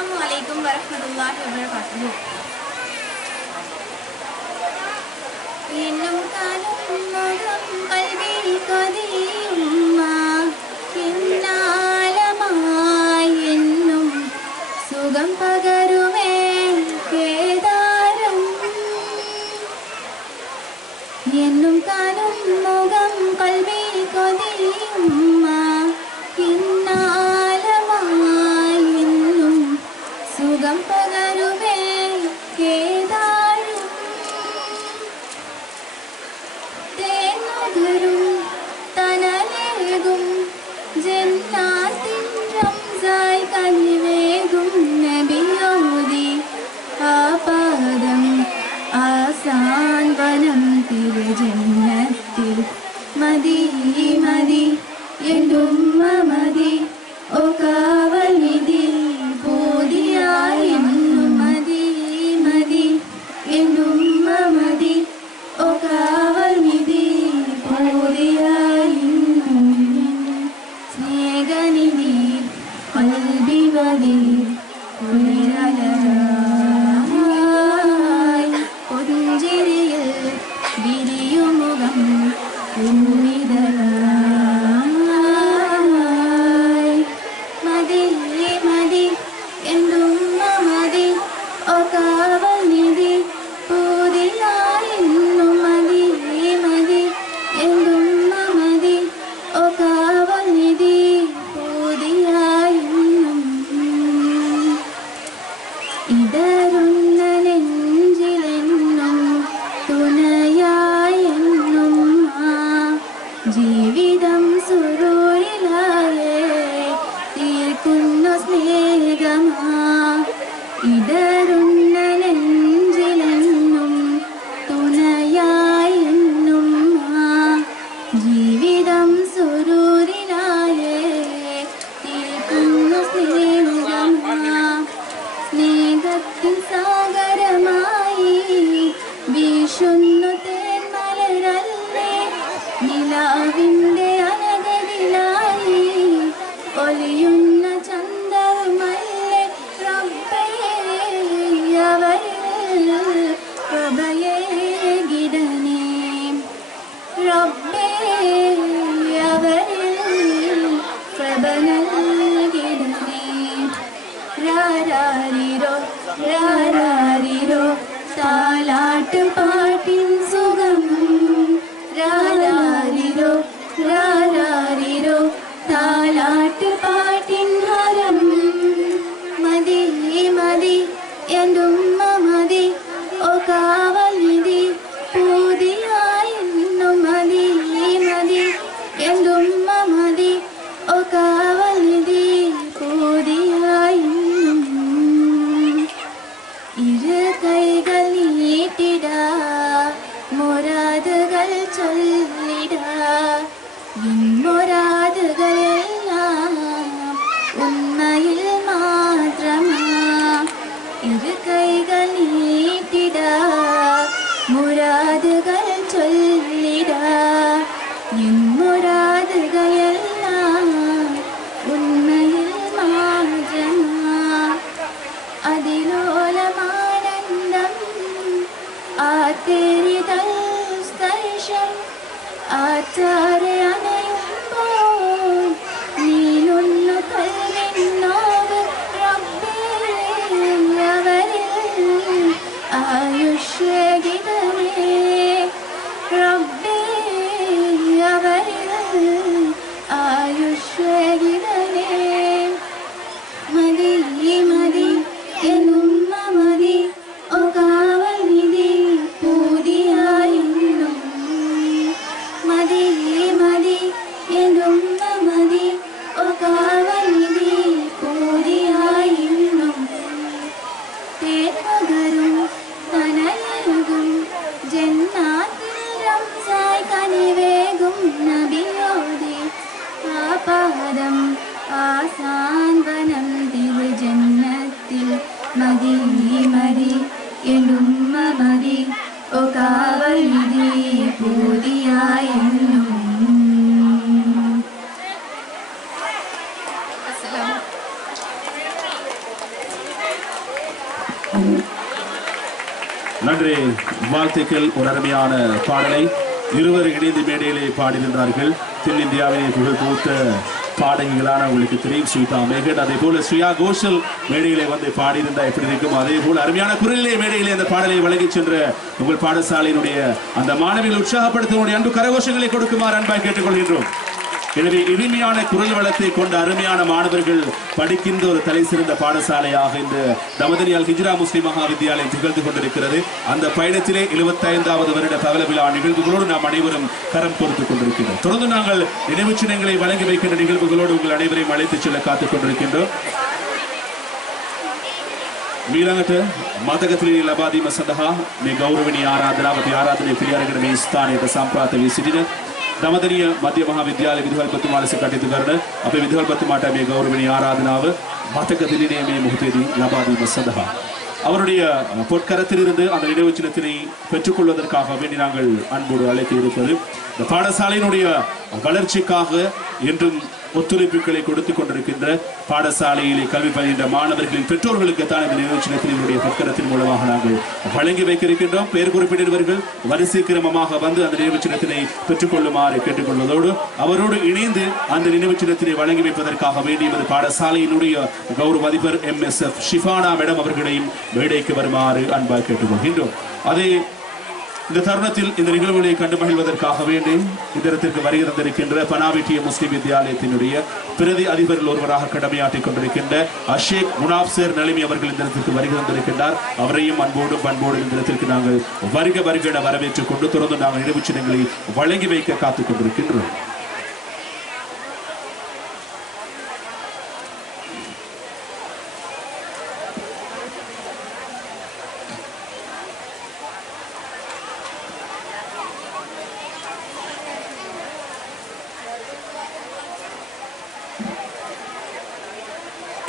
Assalamualaikum warahmatullahi wabarakatuh. என்னும் காணும் மகம் கல்வி கொதியும்மா എന്നാലമായി എന്നും സുഖം പകരുമേ കേദാരം എന്നും കാനും മുഖം കൽവി കൊതിയുമ്മ എന്നാലമായി എന്നും സുഖം പകരുമേ കേദാരം തേനുകരും തനലേകും ജന്നാത്തിൻ റംസായി കനിവേകും നബിയോതി ആ പാദം ആസാൻ വനം തിരുജന്നത്തിൽ മതി മതി എന്നുമ്മ മതി ഓ കാവൽ നിധി പൂതിയായി എന്നും മതി മതി എന്നുമ്മ മതി ഓ കാവൽ നിധി പൂതിയായി സ്നേഹനിധി കൽബി മതി കുളിരലരായി പുഞ്ചിരിയിൽ വിരിയുമുഖം ഉന്നിതരായി മതി മതി എന്നുമ്മ മതി ഓ കാവൽ നിധി പൂതിയായി എന്നും മതി മതി എന്നുമ്മ മതി ഓ കാവൽ നിധി പൂതിയായി എന്നും ഇടറുന്ന നെഞ്ചിലെന്നും തുണയായി എന്നും ജീവിതം സുരൂരിലായേ തീർക്കുന്നു സ്നേഹമാ ഇടറുന്ന നെഞ്ചിലെന്നും തുണയായി എന്നും ജീവിതം സുരൂരിലായേ തീർക്കുന്നു സ്നേഹമാ സ്നേഹത്തിൻ സാഗരമായി വീശുന്നു തേന്മലരല്ലേ നിലാവിൻ്റെ അനകതിലായി ഒലിയുന്ന ചന്ദ്രമല്ലേ റബ്ബേ അവരിൽ പ്രഭയേ ഗിടനേ റബ്ബേ അവരിൽ പ്രഭ നൽകിടനേ രാരാരിരോ രാരാരിരോ താലാട്ട് പാട്ടിൻ സുഖം രാരാരിരോ രാരാരിരോ താലാട്ട് പാട്ടിൻ ഹരം മതി മതി എന്നുമ്മ മതി ഓ കാവൽ നിധി പൂതിയായി എന്നും മതി മതി എന്നുമ്മ മതി ഓ കാവൽ നിധി പൂതിയായി ഇരു കൈകൾ നീട്ടിടാ മുറാദുകൾ ചൊല്ലിടാ മുറാദുകളെല്ലാം ഉണ്മയിൽ മാത്രമാ ഇരു കൈകൾ നീട്ടിടാ മുറാദുകൾ ചൊല്ലിടാ മുറാദുകളെല്ലാം ഉണ്മയിൽ മാത്രമാ അതിലോലമാനന്ദം ആത്തേരിതൽ സ്പർശം ആചാരെ അനയുമ്പോൾ നീയൊന്നു കൽവിന്നോട് റബ്ബേ അവരിൽ ആയുഷ്യഗിതമേ റബ്ബേ അവരിൽ ആയുഷ്യഗിതമേ മതി മതി എന്നുമ്മ മതി ഓ കാവൽ നിധി പൂതിയായി എന്നും മതി മതി എന്നുമ്മ മതി ഓ കാവൽ നിധി പൂതിയായി എന്നും തേന്മകരും തനലകും ജന്നാത്തിൽ റംസായി കനിവേകും നബിയോതി ആ പാദം ആസാൻ വനം തിരുജന്നത്തിൽ മതി മതി എന്നുമ്മ മതി ഓ കാവൽ നിധി പൂതിയായി എന്നും நன்றி. வாழ்த்துக்கள். ஒரு அருமையான பாடலை இருவர் இணைந்து மேடையிலே பாடியிருந்தார்கள். தென்னிந்தியாவிலே புகழ் பூத்த பாடகிகளான உங்களுக்கு தெரியும் ஸ்வீதா மேகன், அதே போல ஸ்ரேயா கோஷல் மேடையிலே வந்து பாடியிருந்தா எப்படி இருக்கும். அதே போல அருமையான குரலிலே மேடையிலே அந்த பாடலை வழங்கி சென்ற உங்கள் பாடசாலையினுடைய அந்த மாணவிகள் உற்சாகப்படுத்த அன்பு கரகோஷங்களை கொடுக்குமாறு அன்பாய் கேட்டுக்கொள்கின்றோம். எனவே இனிமையான குரல் வளத்தை கொண்ட அருமையான மாணவர்கள் படிக்கின்ற ஒரு தலை சிறந்த பாடசாலையாக இந்த தமதனியால் ஹிஜ்ரா முஸ்லிம் மகா வித்தியாலயம் திகழ்ந்து கொண்டிருக்கிறது. அந்த பயணத்திலே 75வது வருட பவள விழா நிகழ்வுகளோடு நாம் அனைவரும் கரம் பொறுத்துக் கொண்டிருக்கின்றோம். தொடர்ந்து நாங்கள் நினைவு சின்னங்களை வழங்கி வைக்கின்ற நிகழ்வுகளோடு உங்கள் அனைவரையும் அழைத்துச் செல்ல காத்துக் கொண்டிருக்கின்றோம். मीरंगट मातकत्री लबादी मसदहा में गौरवनीय आराधनावती आराधने प्रियारगण में स्थानीय संप्रात विसिटिन दमदनीय मध्य महाविद्यालय विधवलपत्तुमालसे कटितु करන අපේ විදුහල්පත්තුමාට මේ ගෞරවනීය ආරාධනාව මතක දිලිනේ මේ මොහොතේදී ලබා දීම සඳහා அவருடைய பொற்கரத்திலிருந்து அந்த நினைவு சின்னத்தினை பெற்றுக்கொள்வதற்காக வேண்டி நாங்கள் அன்போடு அழைத்து இருப்பது இந்த பாடசாலையினுடைய வளர்ச்சிக்காக என்றும் ஒத்துழைப்புகளை கொடுத்துக் கொண்டிருக்கின்ற பாடசாலையிலே கல்வி பயின்ற மாணவர்களின் பெற்றோர்களுக்கு தான் இந்த நினைவு சின்னத்தினுடைய பொற்கரத்தின் மூலமாக நாங்கள் வழங்கி வைக்க இருக்கின்றோம். பெயர் குறிப்பிட்டவர்கள் வரிசை கிரமமாக வந்து அந்த நினைவு சின்னத்தினை பெற்றுக்கொள்ளுமாறு கேட்டுக்கொள்வதோடு அவரோடு இணைந்து அந்த நினைவு சின்னத்தினை வழங்கி வைப்பதற்காக வேண்டிய பாடசாலையினுடைய கௌரவ அதிபர் MSF ஷிஃபானா மேடம் அவர்களையும் மேடைக்கு வருமாறு அன்பாக கேட்டுக்கொள்கின்றோம். அதே இந்த தருணத்தில் இந்த நிகழ்வுகளை கண்டு மகிழ்வதற்காக வேண்டி இந்த இடத்திற்கு வருகை தந்திருக்கின்ற பனாவிட்டிய முஸ்லிம் வித்தியாலயத்தினுடைய பிரதி அதிபர்கள் ஒருவராக கடமையாற்றிக் கொண்டிருக்கின்ற அஷேக் முனாப்சர் நலிமி அவர்கள் இந்த இடத்திற்கு வருகை தந்திருக்கின்றார். அவரையும் அன்போடும் பண்போடும் இந்த இடத்திற்கு நாங்கள் வருக என வரவேற்றுக் கொண்டு தொடர்ந்து நாங்கள் நினைவு சின்னங்களை வழங்கி வைக்க காத்துக் கொண்டிருக்கின்றோம்.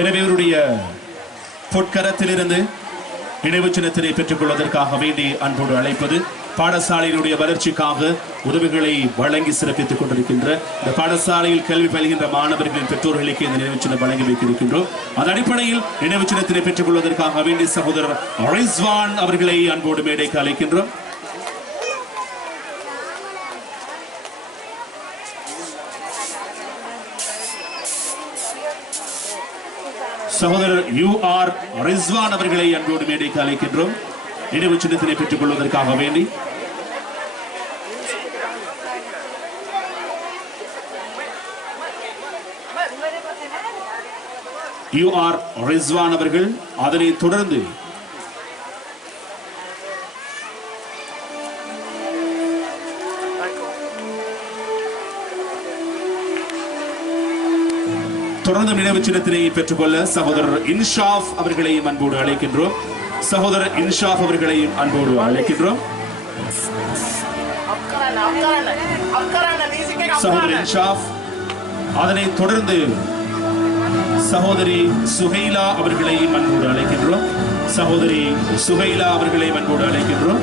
எனவே இவருடைய பொற்கரத்திலிருந்து நினைவு சின்னத்தினை பெற்றுக் கொள்வதற்காக வேண்டி அன்போடு அழைப்பது பாடசாலையினுடைய வளர்ச்சிக்காக உதவிகளை வழங்கி சிறப்பித்துக் கொண்டிருக்கின்ற இந்த பாடசாலையில் கல்வி பயில்கின்ற மாணவர்களின் பெற்றோர்களுக்கு இந்த நினைவு சின்னம் வழங்கி வைத்திருக்கின்றோம். அதன் அடிப்படையில் நினைவு சின்னத்தினை பெற்றுக் கொள்வதற்காக வேண்டி சகோதரர் ரிஸ்வான் அவர்களை அன்போடு மேடைக்கு அழைக்கின்றோம். சகோதரர் UR ரிஸ்வான் அவர்களை அன்போடு மேடைக்கு அழைக்கின்றோம். நினைவு சின்னத்தினை பெற்றுக் கொள்வதற்காக வேண்டி UR ரிஸ்வான் அவர்கள் அதனைத் தொடர்ந்து தொடர்ந்து நினைவு சின்னத்தினை பெற்றுக்கொள்ள சகோதரர் இன்ஷாஃப் அவர்களையும் அன்போடு அழைக்கின்றோம். சகோதரர் இன்ஷாஃப் அவர்களையும் அன்போடு அழைக்கின்றோம். சகோதரர் இன்ஷாஃப் அதனைத் தொடர்ந்து சகோதரி சுஹைலா அவர்களையும் அன்போடு அழைக்கின்றோம். சகோதரி சுஹைலா அவர்களையும் அன்போடு அழைக்கின்றோம்.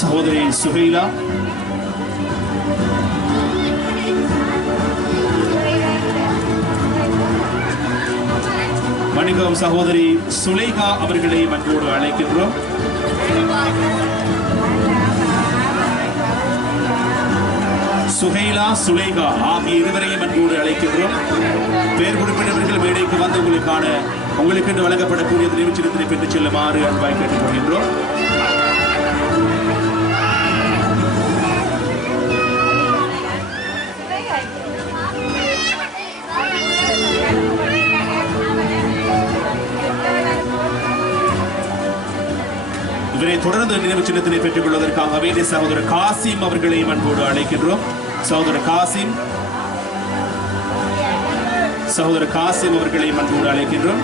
சகோதரி சுஹைலா மணிகம் சகோதரி சுலைகா அவர்களை அன்போடு அழைக்கின்றோம். சுஹைலா சுலைகா ஆகிய இருவரையும் அன்போடு அழைக்கின்றோம். பெயர் குறிப்பிட்டவர்கள் மேடைக்கு வந்து உங்களுக்கு என்று வழங்கப்படக்கூடிய நினைவு சின்னத்தினை பெற்றுச் செல்லுமாறு அன்பாய் கேட்டுக் கொள்கின்றோம். இதனை தொடர்ந்து நினைவு சின்னத்தினை பெற்றுக் கொள்வதற்காக வேண்டிய சகோதரர் காசிம் அவர்களையும் அன்போடு அழைக்கின்றோம். சகோதரர் காசிம் அவர்களையும் அன்போடு அழைக்கின்றோம்.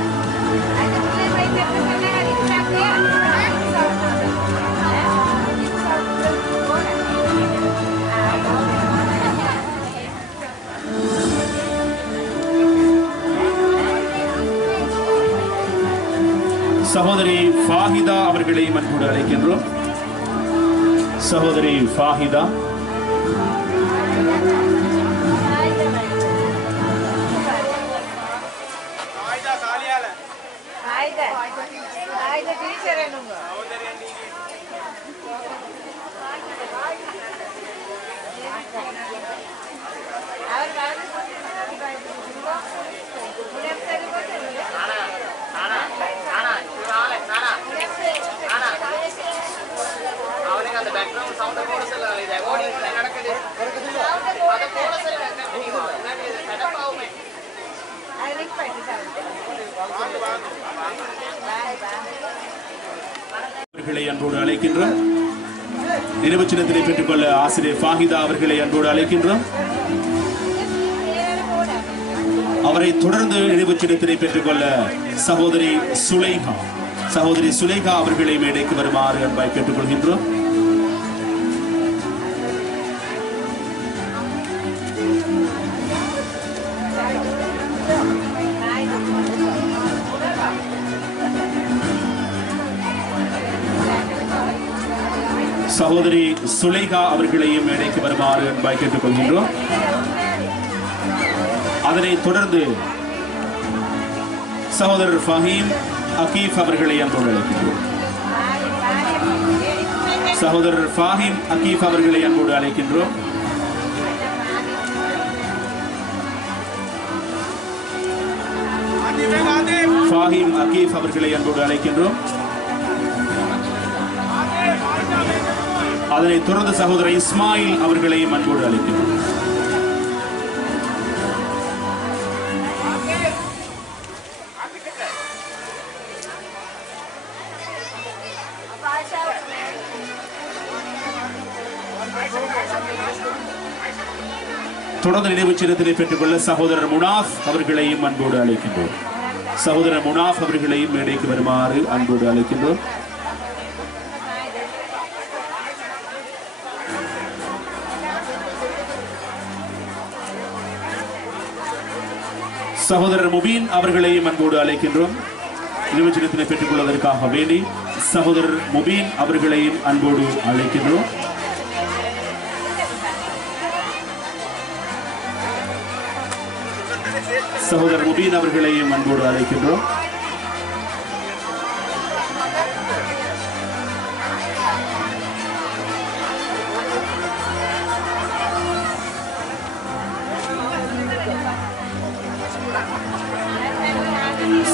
சகோதரி ஃபாஹிதா அவர்களையும் அன்போடு அழைக்கின்றோம். சகோதரி ஃபாஹிதா அன்போடு அழைக்கின்றோம். நினைவு சின்னத்தினை பெற்றுக்கொள்ள ஆசிரியர் ஃபாஹிதா அவர்களை அன்போடு அழைக்கின்றோம். அவரை தொடர்ந்து நினைவு சின்னத்தினை பெற்றுக்கொள்ள சகோதரி சுலைகா அவர்களை மேடைக்கு வருமாறு அன்பாய் கேட்டுக்கொள்கின்றோம். சகோதரி சுலைகா அவர்களையும் மேடைக்கு வருமாறு அன்பாய் கேட்டுக்கொள்கின்றோம். அதனைத் தொடர்ந்து சகோதரர் ஃபஹீம் அகீஃப் அவர்களை அன்போடு அழைக்கின்றோம். சகோதரர் ஃபஹீம் அகீஃப் அவர்களை அன்போடு அழைக்கின்றோம். ஃபஹீம் அகீஃப் அவர்களை அன்போடு அழைக்கின்றோம். அதனைத் தொடர்ந்து சகோதரர் இஸ்மாயில் அவர்களையும் அன்போடு அழைக்கின்றோம். தொடர்ந்து நினைவு சின்னத்தினை பெற்றுக்கொள்ள சகோதரர் முனாஃப் அவர்களையும் அன்போடு அழைக்கின்றோம். சகோதரர் முனாஃப் அவர்களையும் மேடைக்கு வருமாறு அன்போடு அழைக்கின்றோம். சகோதரர் முபீன் அவர்களையும் அன்போடு அழைக்கின்றோம். நினைவு சின்னத்தினை பெற்றுக் கொள்வதற்காக வேண்டி சகோதரர் முபீன் அவர்களையும் அன்போடு அழைக்கின்றோம். சகோதரர் முபீன் அவர்களையும் அன்போடு அழைக்கின்றோம்.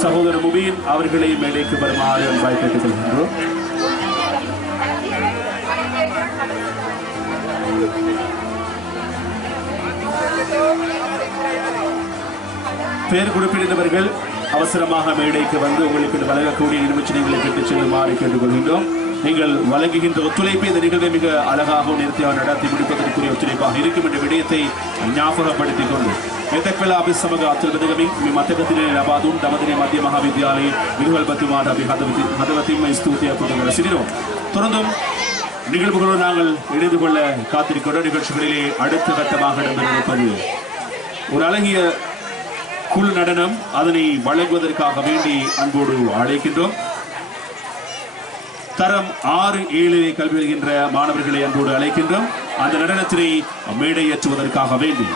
சகோதரர் முபீன் அவர்களை மேடைக்கு வருமாறு அன்பாய் கேட்டுக்கொள்கின்றோம். பெயர் குறிப்பிட்டவர்கள் அவசரமாக மேடைக்கு வந்து உங்களுக்கு வழங்கக்கூடிய நிகழ்ச்சிகளை பெற்றுச் செல்லுமாறு கேட்டுக்கொள்கின்றோம். நீங்கள் வழங்குகின்ற ஒத்துழைப்பு இந்த நிகழ்வை மிக அழகாகவும் நேர்த்தியாக நடத்தி முடிப்பதற்குரிய ஒத்துழைப்பாக இருக்கும் என்ற விடயத்தை ஞாபகப்படுத்திக் கொண்டு මෙතෙක්වෙලා අපි සමග අත්වලදගමින් මේ මතකතිරේ ලබා දුන් දමදින මධ්‍ය මහා විද්‍යාලයේ විදුහල්පතිතුමාට අපි හදවතින්ම ස්තුතිය පුදකර සිටිනවා. தொடர்ந்தும் நிகழ்வுகளோடு நாங்கள் இணைந்து கொள்ள காத்திருக்கின்ற நிகழ்ச்சிகளிலே அடுத்த கட்டமாக இடம்பெறுவது ஒரு அழகிய குழு நடனம். அதனை வழங்குவதற்காக வேண்டி அன்போடு அழைக்கின்றோம். தரம் 6-7 கல்வி வருகின்ற மாணவர்களை அன்போடு அழைக்கின்றோம். அந்த நடனத்தினை மேடையேற்றுவதற்காக வேண்டி